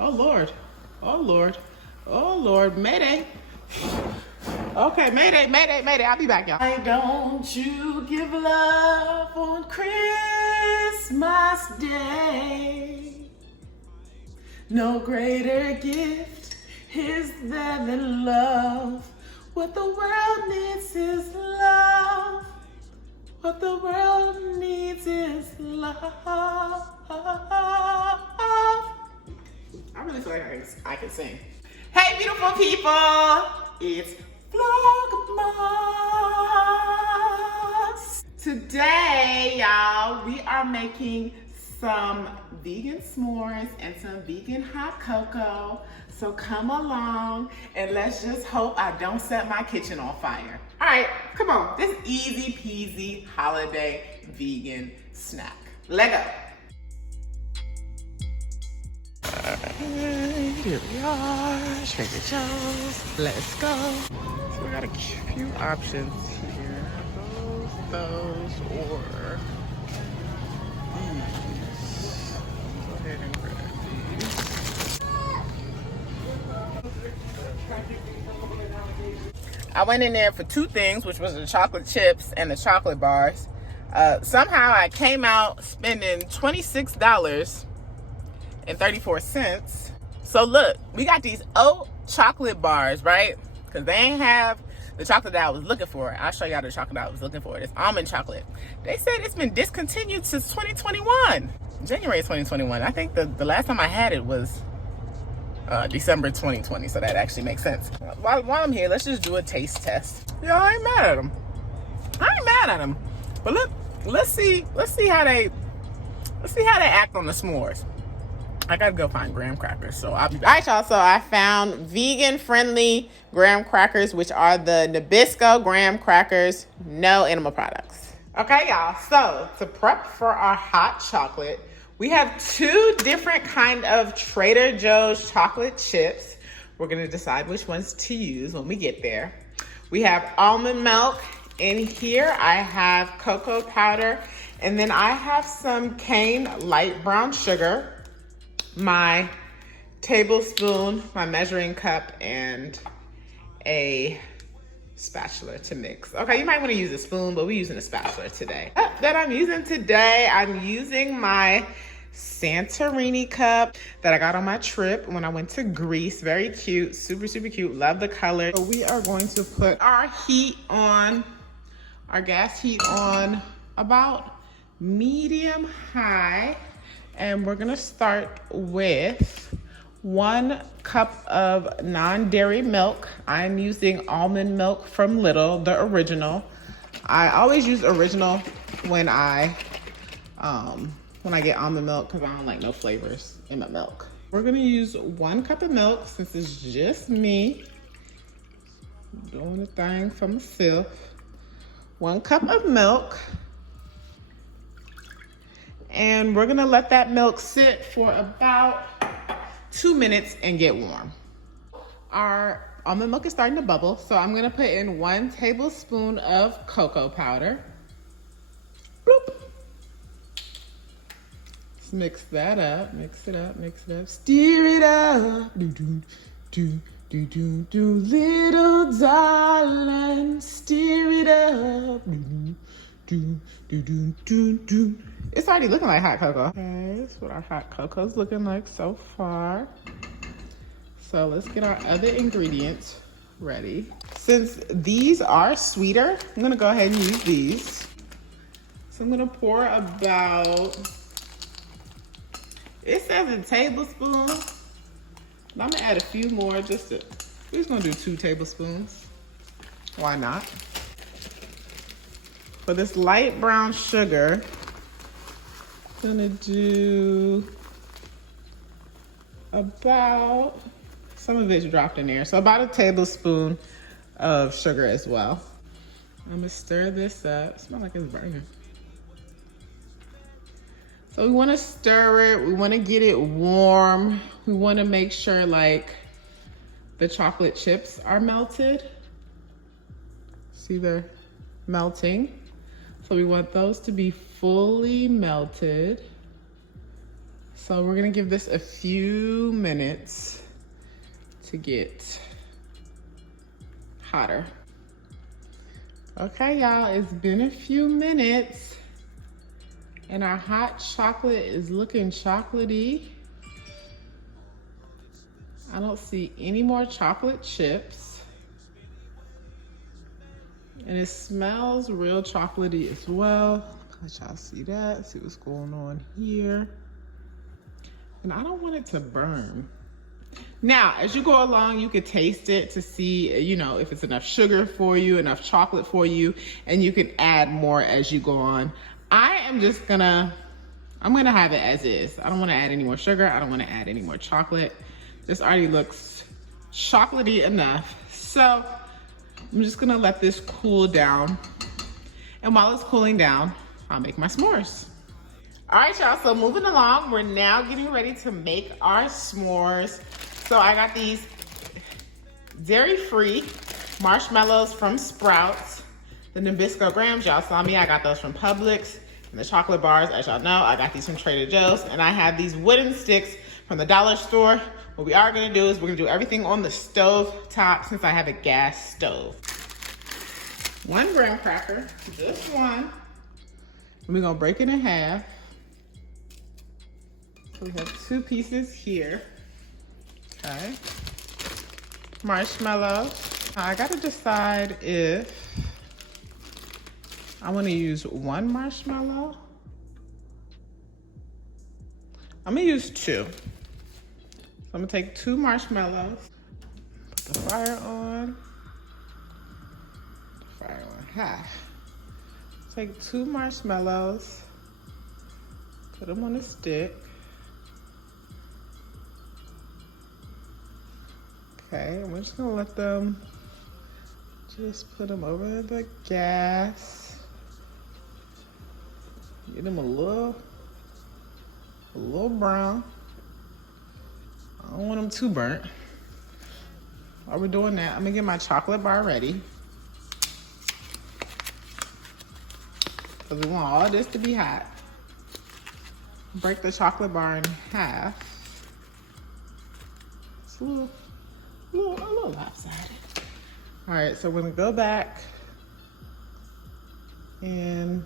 Oh Lord. Oh Lord. Oh Lord. Mayday. Okay, mayday, mayday, mayday. I'll be back, y'all. Why don't you give love on Christmas Day? No greater gift is there than love. What the world needs is love. What the world needs is love. I really feel like I can sing. Hey, beautiful people. It's Vlogmas. Today, y'all, we are making some vegan s'mores and some vegan hot cocoa. So come along and let's just hope I don't set my kitchen on fire. All right, come on. This easy peasy holiday vegan snack. Let go. Alright, here we are, Trader Joe's. Let's go. So we got a few options here. Those, or these. Go ahead and grab these. I went in there for two things, which was the chocolate chips and the chocolate bars. Somehow I came out spending $26.34. So look, we got these oat chocolate bars, right? Because they ain't have the chocolate that I was looking for. I'll show y'all the chocolate I was looking for. It's almond chocolate. They said it's been discontinued since 2021. January 2021. I think the last time I had it was December 2020, so that actually makes sense. While I'm here, let's just do a taste test. Yo, I ain't mad at them. But look, let's see how they act on the s'mores. I gotta go find graham crackers, so I'll be back. All right, y'all, so I found vegan-friendly graham crackers, which are the Nabisco graham crackers, no animal products. Okay, y'all, so to prep for our hot chocolate, we have two different kind of Trader Joe's chocolate chips. We're gonna decide which ones to use when we get there. We have almond milk. In here, I have cocoa powder, and then I have some cane light brown sugar, my tablespoon, my measuring cup, and a spatula to mix. Okay, you might want to use a spoon, but we're using a spatula today. That I'm using my Santorini cup that I got on my trip when I went to Greece. Very cute, super, super cute. Love the color. So we are going to put our gas heat on about medium high. And we're gonna start with 1 cup of non-dairy milk. I'm using almond milk from Little, the original. I always use original when I get almond milk because I don't like no flavors in my milk. We're gonna use 1 cup of milk since it's just me doing the thing for myself. 1 cup of milk. And we're gonna let that milk sit for about 2 minutes and get warm. Our almond milk is starting to bubble, so I'm gonna put in 1 tablespoon of cocoa powder. Bloop. Let's mix that up, mix it up, stir it up. Do, little darling, stir it up. Do. It's already looking like hot cocoa. Okay, that's what our hot cocoa's looking like so far. So let's get our other ingredients ready. Since these are sweeter, I'm gonna go ahead and use these. So I'm gonna pour about, it says a tablespoon, but I'm gonna add a few more we're just gonna do 2 tablespoons. Why not? For this light brown sugar, I'm gonna do about, some of it's dropped in there, so about a tablespoon of sugar as well. I'm gonna stir this up. It smells like it's burning. So we wanna stir it, we wanna get it warm. We wanna make sure like the chocolate chips are melted. See, they're melting. So we want those to be fully melted. So we're gonna give this a few minutes to get hotter. Okay, y'all, it's been a few minutes and our hot chocolate is looking chocolatey. I don't see any more chocolate chips. And it smells real chocolatey as well. Let y'all see that, see what's going on here. And I don't want it to burn. Now, as you go along, you can taste it to see, you know, if it's enough sugar for you, enough chocolate for you, and you can add more as you go on. I'm gonna have it as is. I don't wanna add any more sugar. I don't wanna add any more chocolate. This already looks chocolatey enough. So I'm just gonna let this cool down. And while it's cooling down, I'll make my s'mores. All right, y'all, so moving along, we're now getting ready to make our s'mores. So I got these dairy-free marshmallows from Sprouts. The Nabisco grams, y'all saw me, I got those from Publix. And the chocolate bars, as y'all know, I got these from Trader Joe's. And I have these wooden sticks from the dollar store. What we are gonna do is we're gonna do everything on the stove top since I have a gas stove. 1 graham cracker, just one. And we're gonna break it in half. So we have 2 pieces here. Okay. Marshmallow. I gotta decide if I wanna use 1 marshmallow. I'm gonna use 2. So I'm gonna take 2 marshmallows, put the fire on, half. Take 2 marshmallows, put them on a stick. Okay, and we're just gonna let them, just put them over the gas. Get them a little brown. I don't want them too burnt. While we're doing that, I'm gonna get my chocolate bar ready. Because we want all this to be hot. Break the chocolate bar in half. It's a little lopsided. All right, so we're gonna go back and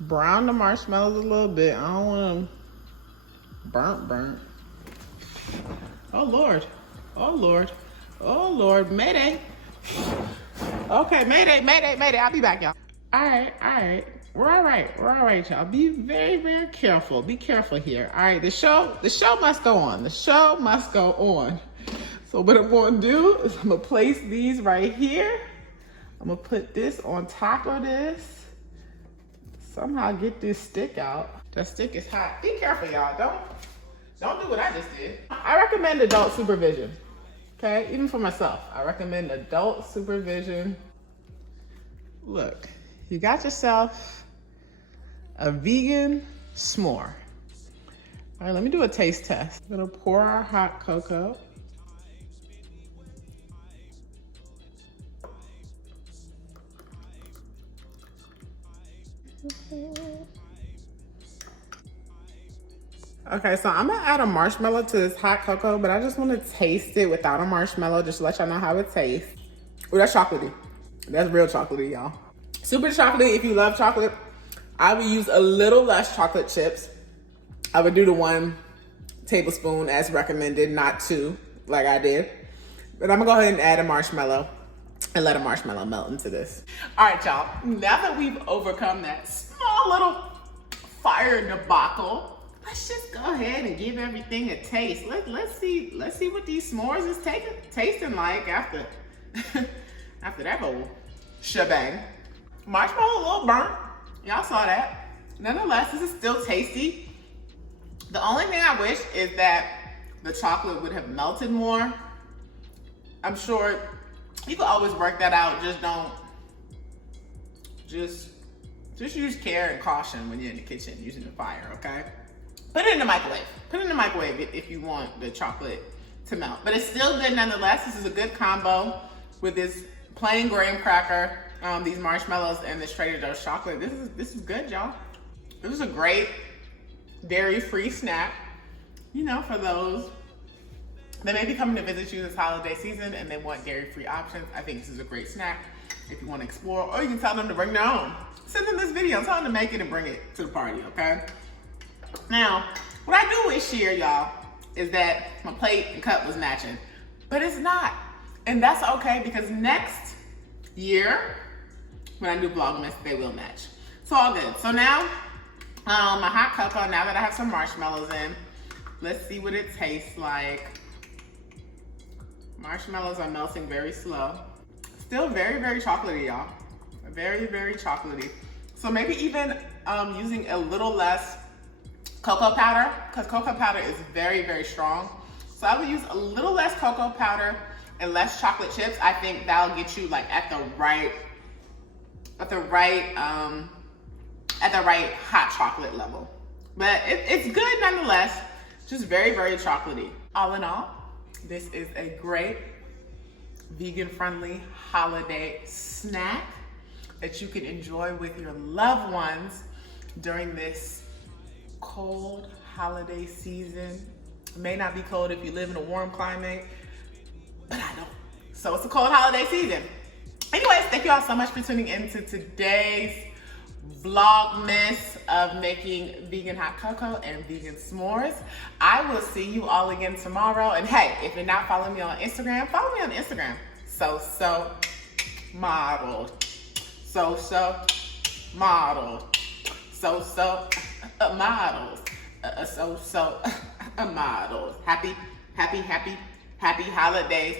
brown the marshmallows a little bit. I don't want them burnt. Oh Lord, oh Lord, oh Lord, mayday. Okay, mayday, I'll be back, y'all. All right, we're all right, y'all. Be very, very careful, be careful here. All right, the show must go on, the show must go on. So what I'm gonna do is I'm gonna place these right here. I'm gonna put this on top of this. Somehow get this stick out. That stick is hot. Be careful, y'all. Don't do what I just did. I recommend adult supervision, okay? Even for myself, I recommend adult supervision. Look, you got yourself a vegan s'more. All right, let me do a taste test. I'm gonna pour our hot cocoa. Okay, so I'm gonna add a marshmallow to this hot cocoa, but I just wanna taste it without a marshmallow, just to let y'all know how it tastes. Oh, that's chocolatey. That's real chocolatey, y'all. Super chocolatey. If you love chocolate, I would use a little less chocolate chips. I would do the 1 tablespoon as recommended, not 2, like I did. But I'm gonna go ahead and add a marshmallow and let a marshmallow melt into this. All right, y'all. Now that we've overcome that small little fire debacle, let's just go ahead and give everything a taste. Let's see what these s'mores is tasting like after after that whole shebang. Marshmallow a little burnt. Y'all saw that. Nonetheless, this is still tasty. The only thing I wish is that the chocolate would have melted more. I'm sure you can always work that out. Just use care and caution when you're in the kitchen using the fire, okay? Put it in the microwave. Put it in the microwave if you want the chocolate to melt. But it's still good nonetheless. This is a good combo with this plain graham cracker, these marshmallows, and this Trader Joe's chocolate. This is good, y'all. This is a great dairy-free snack, you know, for those that may be coming to visit you this holiday season and they want dairy-free options. I think this is a great snack if you want to explore, or you can tell them to bring their own. Send them this video, tell them to make it and bring it to the party, okay? Now, what I do wish here, y'all, is that my plate and cup was matching, but it's not. And that's okay, because next year, when I do Vlogmas, they will match. So all good. So now, my hot cocoa, now that I have some marshmallows in, let's see what it tastes like. Marshmallows are melting very slow. Still very, very chocolatey, y'all. Very, very chocolatey. So maybe even using a little less cocoa powder, because cocoa powder is very, very strong. So I would use a little less cocoa powder and less chocolate chips. I think that'll get you like at the right hot chocolate level. But it's good nonetheless, just very, very chocolatey. All in all, this is a great vegan-friendly holiday snack that you can enjoy with your loved ones during this cold holiday season. It may not be cold if you live in a warm climate, but I don't. So it's a cold holiday season. Anyways, thank you all so much for tuning into today's Vlogmas of making vegan hot cocoa and vegan s'mores. I will see you all again tomorrow. And hey, if you're not following me on Instagram, follow me on Instagram. So modeled. So modeled. So models. Models. Happy holidays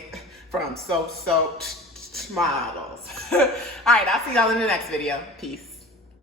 from so models. All right, I'll see y'all in the next video. Peace.